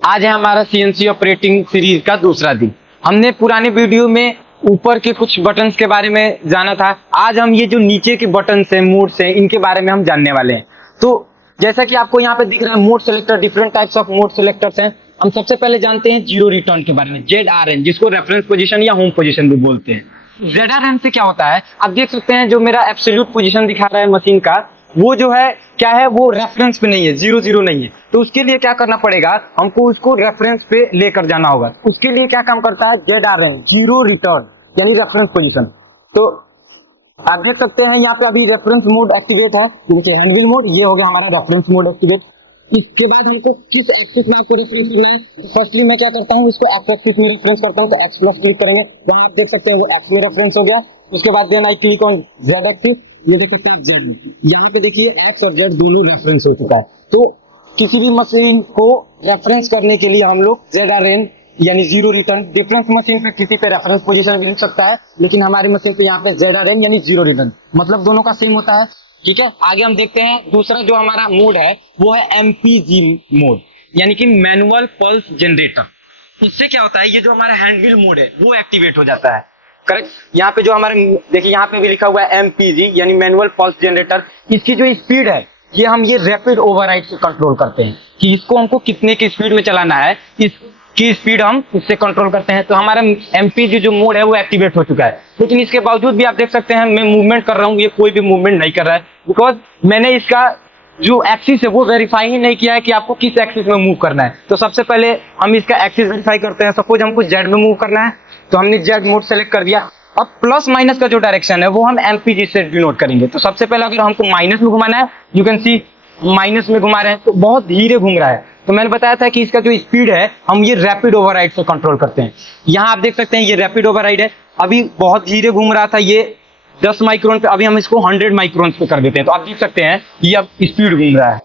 आज है हमारा सीएनसी ऑपरेटिंग सीरीज का दूसरा दिन। हमने पुराने वीडियो में ऊपर के कुछ बटन्स के बारे में जाना था। आज हम ये जो नीचे के बटन्स हैं, मोड्स हैं, इनके बारे में हम जानने वाले हैं। तो जैसा कि आपको यहाँ पे दिख रहा है mode selector, different types of mode selectors हैं। हम सबसे पहले जानते हैं जीरो रिटर्न के बारे में, ZRN, जिसको रेफरेंस पोजीशन या होम पोजीशन भी बोलते हैं। ZRN से क्या होता है, आप देख सकते हैं जो मेरा एब्सोल्यूट पोजीशन दिखा रहा है मशीन का, वो जो है क्या है, वो रेफरेंस पे नहीं है, 0 नहीं है। तो उसके लिए क्या करना पड़ेगा, हमको उसको रेफरेंस पे लेकर जाना होगा। उसके लिए क्या काम करता है, ZRN, जीरो रिटर्न यानी रेफरेंस पोजीशन। तो आप देख सकते हैं यहाँ पे अभी रेफरेंस मोड एक्टिवेट है। देखिए हैंडल मोड, ये हो गया हमारा रेफरेंस मोड एक्टिवेट। इसके बाद हमको किस एक्सिस में आपको रेफरेंस करना है, फर्स्टली मैं क्या करता हूँ, इसको एक्स एक्सिस में रेफरेंस करता हूँ। तो एक्स प्लस क्लिक करेंगे, वहां आप देख सकते हैं वो एक्स में रेफरेंस हो गया। उसके बाद then I click on Z axis, ये देख सकते हैं आप जेड में, यहाँ पे देखिए एक्स और जेड दोनों रेफरेंस हो चुका है। तो किसी भी मशीन को रेफरेंस करने के लिए हम लोग ZRN यानी जीरो रिटर्न, डिफरेंस मशीन पे किसी पे रेफरेंस पोजीशन भी लिख सकता है, लेकिन हमारी मशीन पे यहाँ पे ZRN यानी जीरो रिटर्न, मतलब दोनों का सेम होता है। ठीक है, आगे हम देखते हैं दूसरा जो हमारा मोड है वो है MPG मोड, यानी कि मैनुअल पल्स जनरेटर। इससे क्या होता है, ये जो हमारा हैंडव्हील मोड है वो एक्टिवेट हो जाता है। करेक्ट, यहाँ पे जो हमारे देखिए यहाँ पे भी लिखा हुआ है MPG यानी मैनुअल पल्स जनरेटर। इसकी जो स्पीड है ये हम ये रैपिड ओवरराइड से कंट्रोल करते हैं कि इसको हमको कितने की स्पीड में चलाना है, इसकी स्पीड हम इससे कंट्रोल करते हैं। तो हमारा MPG जो मोड है वो एक्टिवेट हो चुका है। लेकिन इसके बावजूद भी आप देख सकते हैं मैं मूवमेंट कर रहा हूँ, ये कोई भी मूवमेंट नहीं कर रहा है, बिकॉज मैंने इसका जो एक्सिस है वो वेरीफाई ही नहीं किया है कि आपको किस एक्सिस में मूव करना है। तो सबसे पहले हम इसका एक्सिस वेरीफाई करते हैं। सपोज हमको जेड में मूव करना है, तो हमने जेड मोड सेलेक्ट कर दिया। अब प्लस माइनस का जो डायरेक्शन है वो हम MPG से डिनोट करेंगे। तो सबसे पहले अगर हमको माइनस में घुमाना है, यू कैन सी माइनस में घुमा रहे हैं तो बहुत धीरे घूम रहा है। तो मैंने बताया था कि इसका जो स्पीड है हम ये रैपिड ओवरराइड से कंट्रोल करते हैं। यहाँ आप देख सकते हैं ये रैपिड ओवरराइड है, अभी बहुत धीरे घूम रहा था ये 10 माइक्रोन पे, अभी हम इसको 100 माइक्रोन पे कर देते हैं। तो आप देख सकते हैं ये अब स्पीड घूम रहा है,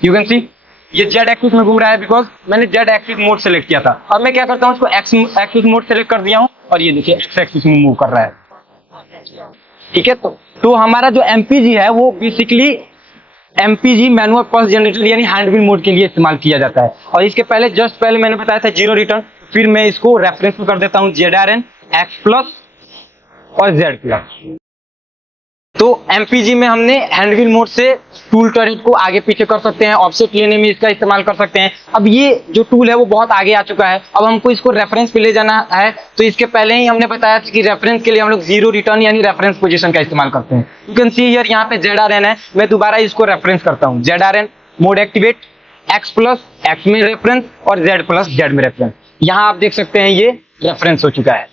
यू कैन सी ये जेड एक्सिस में घूम रहा है, बिकॉज मैंने जेड एक्सिस मोड सेलेक्ट किया था। अब मैं क्या करता हूँ, इसको एक्स एक्सिस मोड सेलेक्ट कर दिया हूँ और ये देखिए एक्स एक्सिस में मूव कर रहा है। ठीक है, तो हमारा जो MPG है वो basically MPG manual pulse generator यानी हैंडव्हील मोड के लिए इस्तेमाल किया जाता है। और इसके पहले जस्ट पहले मैंने बताया था जीरो रिटर्न, फिर मैं इसको रेफरेंस में कर देता हूँ ZRN, X प्लस और Z प्लस। तो MPG में हमने हैंडव्हील मोड से टूल टर्रेट को आगे पीछे कर सकते हैं, ऑफसेट लेने में इसका इस्तेमाल कर सकते हैं। अब ये जो टूल है वो बहुत आगे आ चुका है, अब हमको इसको रेफरेंस पे ले जाना है। तो इसके पहले ही हमने बताया था कि रेफरेंस के लिए हम लोग जीरो रिटर्न यानी रेफरेंस पोजीशन का इस्तेमाल करते हैं। यू कैन सी हियर यहाँ पे ZRN है, मैं दोबारा इसको रेफरेंस करता हूँ। ZRN mode activate, X plus X में रेफरेंस और Z प्लस Z में रेफरेंस। यहाँ आप देख सकते हैं ये रेफरेंस हो चुका है।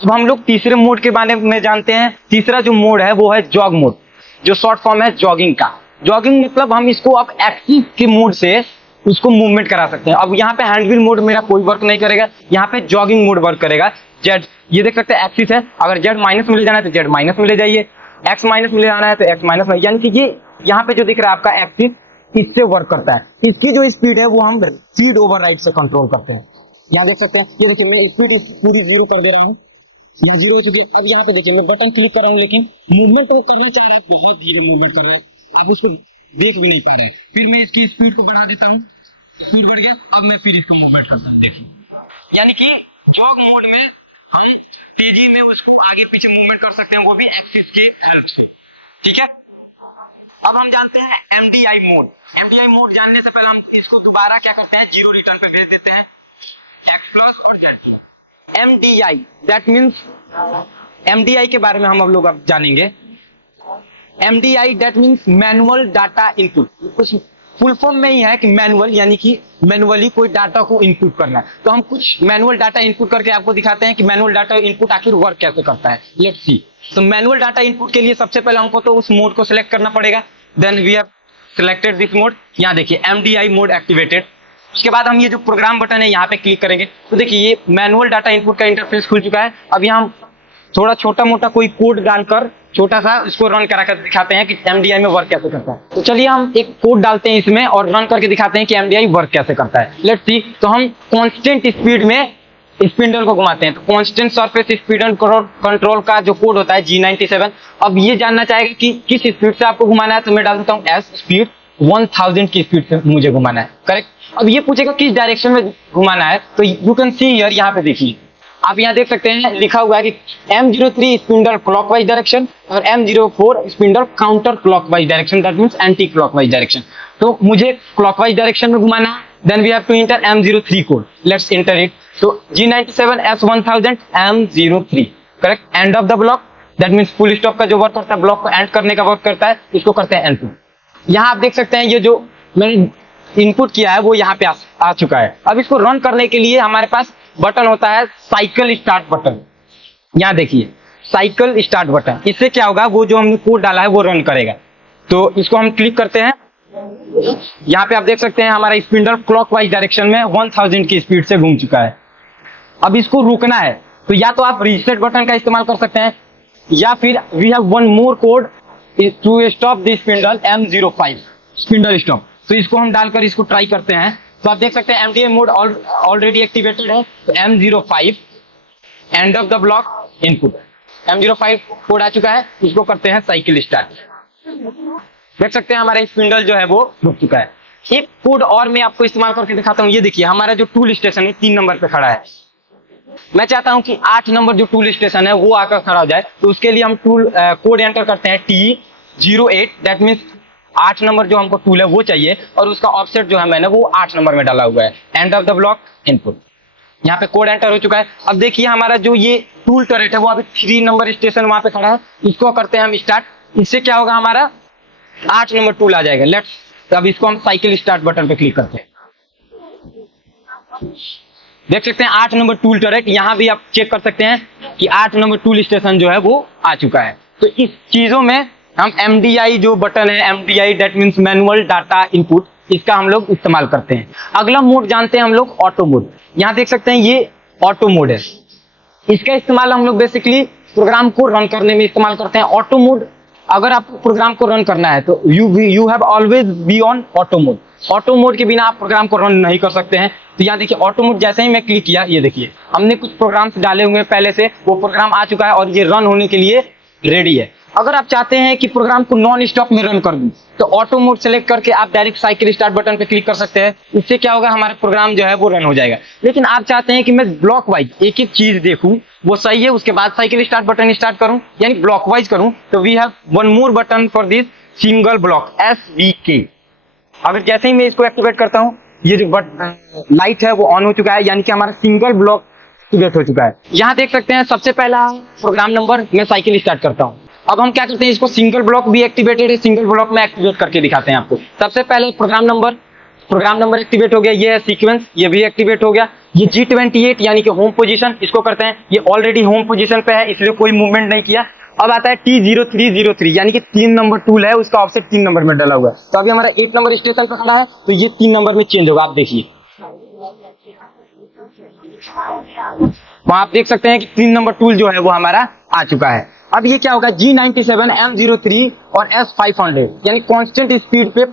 अब हम लोग तीसरे मोड के बारे में जानते हैं। तीसरा जो मोड है वो है जॉग मोड, जो शॉर्ट फॉर्म है जॉगिंग का। जॉगिंग मतलब हम इसको अब एक्सिस के मोड से उसको मूवमेंट करा सकते हैं। अब यहाँ पे हैंडव्हील मोड मेरा कोई वर्क नहीं करेगा, यहाँ पे जॉगिंग मोड वर्क करेगा। जेड ये देख सकते हैं एक्सिस है, अगर जेड माइनस में ले जाना है तो जेड माइनस में ले जाइए, एक्स माइनस में ले जाना है तो एक्स माइनस में, यानी कि ये यहाँ पे जो दिख रहा है आपका एक्सिस, इससे वर्क करता है। इसकी जो स्पीड है वो हम स्पीड ओवरराइड से कंट्रोल करते हैं। यहाँ देख सकते हैं, ये देखिए मैं स्पीड पूरी जीरो कर दे रहा हूँ, जीरो हो चुकी है। अब यहाँ पे देखिए मैं बटन क्लिक कर रहा हूँ, लेकिन मूवमेंट वो करना चाह रहा है, बहुत धीरे मूवमेंट कर रहे हैं, आप उसको देख भी नहीं पा रहे। फिर मैं इसकी स्पीड को बढ़ा देता हूँ, स्पीड बढ़ गया, अब मैं फिर इसको मूवमेंट करता हूँ, देखिए। यानी कि जॉग मोड में हम तेजी में उसको आगे पीछे मूवमेंट कर सकते हैं, वो भी एक्सिस के हेल्प से। ठीक है, अब हम जानते हैं MDI मोड। MDI मोड जानने से पहले हम इसको दोबारा क्या करते हैं, जीरो रिटर्न पे भेज देते हैं, X प्लस और Z। MDI that means, MDI के बारे में हम अब लोग अब जानेंगे। MDI that means manual data input. कुछ फुल फॉर्म में ही है कि मैनुअल यानी कि मैनुअली कोई डाटा को इनपुट करना है। तो हम कुछ मैनुअल डाटा इनपुट करके आपको दिखाते हैं कि मैनुअल डाटा इनपुट आखिर वर्क कैसे करता है। Let's see. तो मैनुअल डाटा इनपुट के लिए सबसे पहले हमको तो उस मोड को सिलेक्ट करना पड़ेगा। Then we have selected this mode. यहाँ देखिए MDI मोड एक्टिवेटेड। उसके बाद हम ये जो प्रोग्राम बटन है यहाँ पे क्लिक करेंगे, तो देखिए ये मैनुअल डाटा इनपुट का इंटरफेस खुल चुका है। अब यहाँ हम थोड़ा छोटा मोटा कोई कोड डालकर छोटा सा इसको रन करा कर दिखाते हैं कि MDI में वर्क कैसे करता है। तो चलिए हम एक कोड डालते हैं इसमें और रन करके दिखाते हैं कि MDI वर्क कैसे करता है। Let's see. तो हम कांस्टेंट स्पीड में स्पिंडल को घुमाते हैं, तो कांस्टेंट सरफेस स्पीड कंट्रोल का जो कोड होता है G97। अब ये जानना चाहेगा कि किस स्पीड से आपको घुमाना है, तो मैं डाल देता हूँ S स्पीड 1000 की स्पीड से मुझे घुमाना है, करेक्ट। अब ये पूछेगा किस डायरेक्शन में घुमाना है, तो यू कैन सी हियर, यहाँ पे देखिए, आप यहाँ देख सकते हैं लिखा हुआ है कि M03 स्पिंडल क्लॉकवाइज डायरेक्शन और M04 spindle counter clockwise direction, that means anti clockwise direction. तो मुझे क्लॉकवाइज डायरेक्शन में घुमाना है, then we have to enter M03 code, let's enter it. तो G97 S1000 M03, correct, end of the block, that means full stop का जो work करता है, ब्लॉक को एंड करने का वर्क करता है, इसको करते हैं एंड। यहाँ आप देख सकते हैं ये जो मैंने इनपुट किया है वो यहाँ पे आ चुका है। अब इसको रन करने के लिए हमारे पास बटन होता है साइकिल स्टार्ट बटन, यहाँ देखिए साइकिल स्टार्ट बटन। इससे क्या होगा, वो जो हमने कोड डाला है वो रन करेगा। तो इसको हम क्लिक करते हैं, यहाँ पे आप देख सकते हैं हमारा स्पिंडल क्लॉकवाइज डायरेक्शन में 1000 की स्पीड से घूम चुका है। अब इसको रोकना है तो या तो आप रीसेट बटन का इस्तेमाल कर सकते हैं, या फिर we have one more code to stop this spindle M05 spindle stop. तो इसको हम डालकर इसको ट्राई करते हैं। तो आप देख सकते हैं MDA मोड ऑलरेडी एक्टिवेटेड है। तो M05 end of the block input, M05 code आ चुका है, इसको करते हैं साइकिल स्टार्ट। देख सकते हैं हमारा स्पिंडल जो है वो रुक चुका है। एक कोड और मैं आपको इस्तेमाल करके दिखाता हूँ। ये देखिए हमारा जो टूल स्टेशन है 3 नंबर पे खड़ा है। मैं चाहता हूं कि 8 नंबर जो टूल स्टेशन है वो आकर खड़ा हो जाए। तो उसके लिए हम टूल कोड एंटर करते हैं T08, दैट मीन्स 8 नंबर जो हमको टूल है वो चाहिए, और उसका ऑफसेट जो है मैंने वो 8 नंबर में डाला हुआ है। And of the block input, यहाँ पे कोड एंटर हो चुका है। अब देखिए हमारा जो ये टूल टरेट है वो अभी 3 नंबर स्टेशन वहां पे खड़ा है, इसको करते हैं हम स्टार्ट। इससे क्या होगा, हमारा 8 नंबर टूल आ जाएगा। लेट्स, अब इसको हम साइकिल स्टार्ट बटन पे क्लिक करते हैं। देख सकते हैं 8 नंबर टूल टरेट, यहाँ भी आप चेक कर सकते हैं कि 8 नंबर टूल स्टेशन जो है वो आ चुका है। तो इस चीजों में हम MDI जो बटन है, MDI that means manual data input, इसका हम लोग इस्तेमाल करते हैं। अगला मोड जानते हैं हम लोग ऑटो मोड। यहाँ देख सकते हैं ये ऑटो मोड है, इसका इस्तेमाल हम लोग बेसिकली प्रोग्राम को रन करने में इस्तेमाल करते हैं। ऑटो मोड, अगर आपको प्रोग्राम को रन करना है तो you have always be on auto mode. Auto mode के बिना आप प्रोग्राम को रन नहीं कर सकते हैं। तो यहाँ देखिए ऑटो मोड जैसे ही मैं क्लिक किया, ये देखिए हमने कुछ प्रोग्राम्स डाले हुए पहले से, वो प्रोग्राम आ चुका है और ये रन होने के लिए रेडी है। अगर आप चाहते हैं कि प्रोग्राम को नॉन स्टॉप में रन कर दूं, तो ऑटो मोड सेलेक्ट करके आप डायरेक्ट साइकिल स्टार्ट बटन पे क्लिक कर सकते हैं। इससे क्या होगा, हमारा प्रोग्राम जो है वो रन हो जाएगा। लेकिन आप चाहते हैं कि मैं ब्लॉक वाइज एक एक चीज देखूं, वो सही है, उसके बाद साइकिल स्टार्ट बटन स्टार्ट करूं, यानी ब्लॉक वाइज करूं, तो we have one more button for this single block SVK। अगर जैसे ही मैं इसको एक्टिवेट करता हूं, ये जो लाइट है वो ऑन हो चुका है, यानी कि हमारा सिंगल ब्लॉक एक्टिवेट हो चुका है। यहाँ देख सकते हैं सबसे पहला प्रोग्राम नंबर, मैं साइकिल स्टार्ट करता हूँ। अब हम क्या करते हैं, इसको सिंगल ब्लॉक भी एक्टिवेटेड है, सिंगल ब्लॉक में एक्टिवेट करके दिखाते हैं आपको। सबसे पहले प्रोग्राम नंबर एक्टिवेट हो गया, ये है सीक्वेंस, ये भी एक्टिवेट हो गया। ये G28 यानी कि होम पोजीशन, इसको करते हैं, ये ऑलरेडी होम पोजीशन पे है इसलिए कोई मूवमेंट नहीं किया। अब आता है T0303 यानी कि 3 नंबर टूल है, उसका ऑफसेट 3 नंबर में डाला हुआ है। तो अभी हमारा 8 नंबर स्टेशन पे खड़ा है, तो ये 3 नंबर में चेंज होगा। आप देखिए वहां आप देख सकते हैं कि 3 नंबर टूल जो है वो हमारा आ चुका है। अब ये क्या होगा, G97 M03 और S500 यानी कांस्टेंट स्पीड पे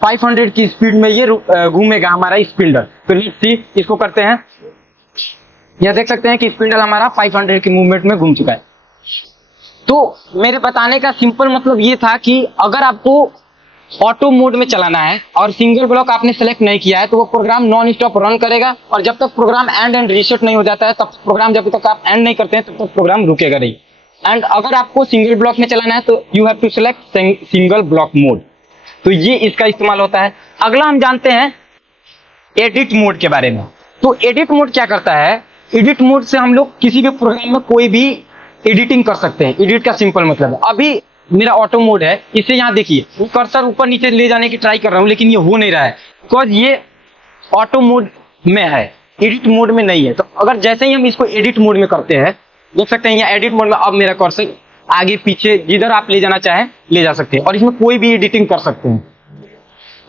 500 की स्पीड में ये घूमेगा हमारा स्पिंडल। तो लेट्स सी, इसको करते हैं। यह देख सकते हैं कि स्पिंडल हमारा 500 की मूवमेंट में घूम चुका है। तो मेरे बताने का सिंपल मतलब ये था कि अगर आपको ऑटो मोड में चलाना है और सिंगल ब्लॉक आपने सेलेक्ट नहीं किया है, तो वो प्रोग्राम नॉन स्टॉप रन करेगा, और जब तक प्रोग्राम एंड रीसेट नहीं हो जाता है, तब प्रोग्राम, जब तक आप एंड नहीं करते हैं तब तक प्रोग्राम रुकेगा नहीं। एंड अगर आपको सिंगल ब्लॉक में चलाना है तो you have to select single block mode. तो ये इसका इस्तेमाल होता है। अगला हम जानते हैं एडिट मोड के बारे में। तो एडिट मोड क्या करता है, एडिट मोड से हम लोग किसी भी प्रोग्राम में कोई भी एडिटिंग कर सकते हैं। एडिट का सिंपल मतलब है, अभी मेरा ऑटो मोड है, इसे यहाँ देखिए वो कर्सर ऊपर नीचे ले जाने की ट्राई कर रहा हूँ, लेकिन ये हो नहीं रहा है बिकॉज ये ऑटो मोड में है, एडिट मोड में नहीं है। तो अगर जैसे ही हम इसको एडिट मोड में करते हैं, देख सकते हैं यहाँ एडिट मोड में अब मेरा कर्सर आगे पीछे जिधर आप ले जाना चाहें ले जा सकते हैं, और इसमें कोई भी एडिटिंग कर सकते हैं।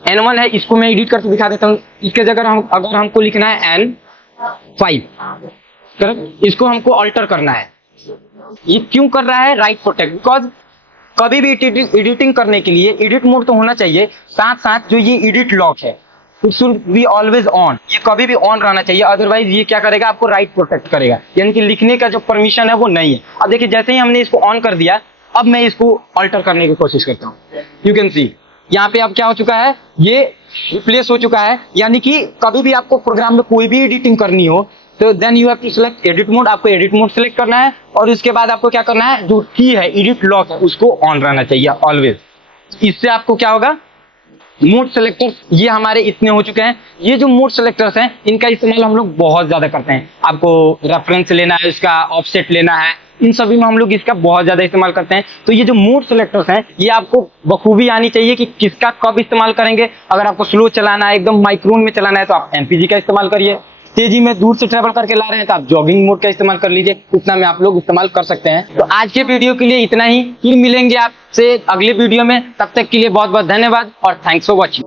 N1 है, इसको मैं एडिट करके दिखा देता हूँ। इसके जगह अगर हमको लिखना है N5, करेक्ट, इसको हमको अल्टर करना है। ये क्यों कर रहा है, राइट प्रोटेक्ट, बिकॉज कभी भी एडिटिंग करने के लिए एडिट मोड तो होना चाहिए, साथ साथ जो ये एडिट लॉक है it should be always on, ये कभी भी ऑन रहना चाहिए, अदरवाइज ये क्या करेगा, आपको राइट प्रोटेक्ट करेगा, यानी कि लिखने का जो परमिशन है वो नहीं है। अब देखिए जैसे ही हमने इसको ऑन कर दिया, अब मैं इसको अल्टर करने की कोशिश करता हूँ। यू कैन सी यहाँ पे अब क्या हो चुका है, ये रिप्लेस हो चुका है। यानी कि कभी भी आपको प्रोग्राम में कोई भी एडिटिंग करनी हो तो then you have to select edit mode. आपको एडिट मोड सिलेक्ट करना है और उसके बाद आपको क्या करना है, जो की है एडिट लॉक है उसको ऑन रहना चाहिए ऑलवेज। इससे आपको क्या होगा, मोड सेलेक्टर्स ये हमारे इतने हो चुके हैं। ये जो मोड सेलेक्टर्स हैं इनका इस्तेमाल हम लोग बहुत ज्यादा करते हैं। आपको रेफरेंस लेना है, इसका ऑफसेट लेना है, इन सभी में हम लोग इसका बहुत ज्यादा इस्तेमाल करते हैं। तो ये जो मोड सेलेक्टर्स हैं ये आपको बखूबी आनी चाहिए कि किसका कब इस्तेमाल करेंगे। अगर आपको स्लो चलाना है, एकदम माइक्रोन में चलाना है तो आप एमपीजी का इस्तेमाल करिए। तेजी में दूर से ट्रेवल करके ला रहे हैं तो आप जॉगिंग मोड का इस्तेमाल कर लीजिए। इतना में आप लोग इस्तेमाल कर सकते हैं। तो आज के वीडियो के लिए इतना ही, फिर मिलेंगे आपसे अगले वीडियो में। तब तक के लिए बहुत बहुत धन्यवाद और थैंक्स फॉर वॉचिंग।